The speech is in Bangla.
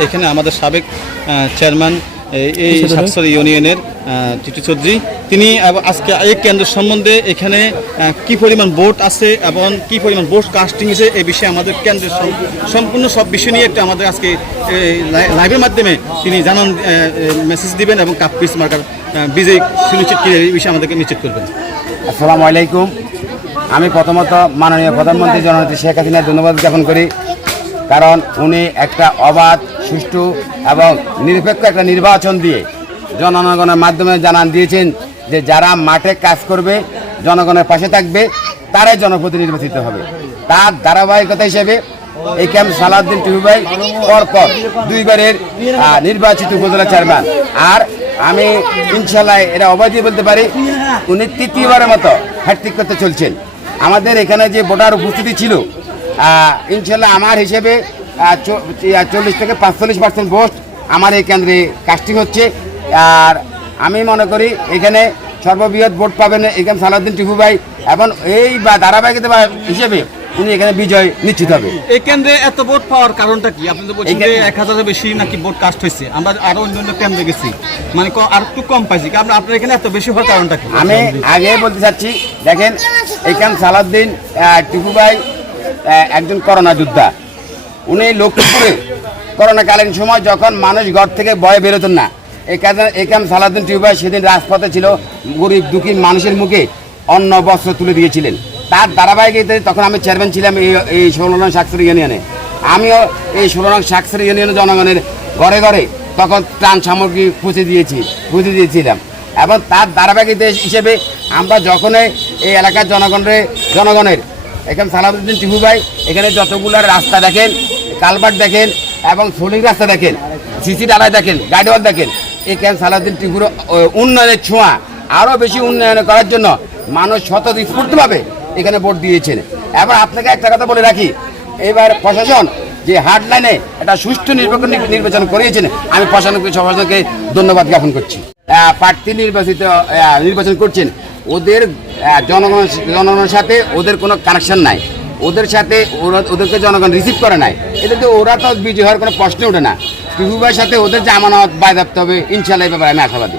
এখানে আমাদের সাবেক চেয়ারম্যান এই- সাকসর ইউনিয়নের টিটু চৌধুরী। তিনি আজকে এই কেন্দ্র সম্বন্ধে এখানে কি পরিমাণ ভোট আছে এবং কি পরিমাণ ভোট কাস্টিং আছে এই বিষয়ে আমাদের কেন্দ্রের সম্পূর্ণ সব বিষয় নিয়ে একটা আমাদের আজকে লাইভের মাধ্যমে তিনি জানান মেসেজ দিবেন এবং কাপ পিস মার্কার বিজয়ী সুনিশ্চিত করে এই বিষয়ে আমাদেরকে নিশ্চিত করবেন। আসসালামু আলাইকুম। আমি প্রথমত মাননীয় প্রধানমন্ত্রী জননেত্রী শেখ হাসিনার ধন্যবাদ জ্ঞাপন করি। কারণ উনি একটা অবাধ, সুষ্ঠু এবং নিরপেক্ষ একটা নির্বাচন দিয়ে জনগণের মাধ্যমে জানান দিয়েছেন যে যারা মাঠে কাজ করবে, জনগণের পাশে থাকবে, তারাই জনপ্রতিনিধি নির্বাচিত হবে। তার ধারাবাহিকতা হিসেবে এই ক্যাম্প সালাউদ্দিন টিহু ভাই পরপর দুইবারের নির্বাচিত উপজেলা চেয়ারম্যান। আর আমি ইনশাল্লাহ এটা অবাধ বলতে পারি, উনি তৃতীয়বারের মতো হ্যাট্রিক করতে চলছেন। আমাদের এখানে যে ভোটার উপস্থিতি ছিল ইনশাল্লাহ আমার হিসেবে চল্লিশ থেকে পাঁচচল্লিশ পার্সেন্ট ভোট আমার এই কেন্দ্রে কাস্টিং হচ্ছে। আর আমি মনে করি এখানে সর্ববৃহৎ ভোট পাবেন এখানে সালাউদ্দিন টিপু ভাই এবং এই বা ধারাবাহিকতা হিসেবে উনি এখানে বিজয় নিশ্চিত হবে। এই কেন্দ্রে এত ভোট পাওয়ার কারণটা কি? আপনি তো বলছেন যে এক হাজারের বেশি নাকি ভোট কাস্ট হয়েছে। আমরা আরও অন্য অন্য কেন্দ্রে গেছি। মানে আর একটু কম পাইছি। কারণ আপনার এখানে এত বেশি হওয়ার কারণটা কি? আমি আগে বলতে চাচ্ছি দেখেন এখান সালাউদ্দিন টিপু ভাই একজন করোনা যোদ্ধা। উনি লক্ষ্মীপুরে করোনাকালীন সময় যখন মানুষ ঘর থেকে ভয়ে বেরোতেন না সালাউদ্দিন টিপু ভাই সেদিন রাজপথে ছিল, গরিব দুঃখী মানুষের মুখে অন্ন, বস্ত্র তুলে দিয়েছিলেন। তার ধারাবাহিকতায় তখন আমি চেয়ারম্যান ছিলাম এই এই ষোলো সাক্ষর ইউনিয়নে। আমিও এই ষোলো নং ইউনিয়নের জনগণের ঘরে ঘরে তখন ত্রাণ সামগ্রী পৌঁছে দিয়েছি পৌঁছে দিয়েছিলাম। এবং তার ধারাবাহিকতা হিসেবে আমরা যখনই এই এলাকার জনগণের জনগণের এখানে সালাউদ্দিন টিপু ভাই, এখানে যতগুলো রাস্তা দেখেন কালভার্ট দেখেন এবং সলিং রাস্তা দেখেন, সিসি ডালাই দেখেন গাইডওয়াল দেখেন, এখানে সালাউদ্দিন টিপুর উন্নয়নের ছোঁয়া। আরও বেশি উন্নয়ন করার জন্য মানুষ স্বতঃস্ফূর্তভাবে এখানে ভোট দিয়েছেন। এবার আপনাকে একটা কথা বলে রাখি, এবার প্রশাসন যে হার্ড লাইনে একটা সুষ্ঠু নির্বাচন নির্বাচন করিয়েছেন, আমি প্রশাসনকে ধন্যবাদ জ্ঞাপন করছি। প্রার্থী নির্বাচিত নির্বাচন করছেন, ওদের আহ, জনগণ জনগণের সাথে ওদের কোনো কানেকশন নাই। ওদের সাথে ওরা ওদেরকে জনগণ রিসিভ করে নাই। এতে ওরা তো বিজয় হওয়ার কোনো প্রশ্ন ওঠে না। টিহুবাইয়ের সাথে ওদের জামানত বায় থাকতে হবে ইনশাল্লাহ এই ব্যাপারে আমি আশাবাদী।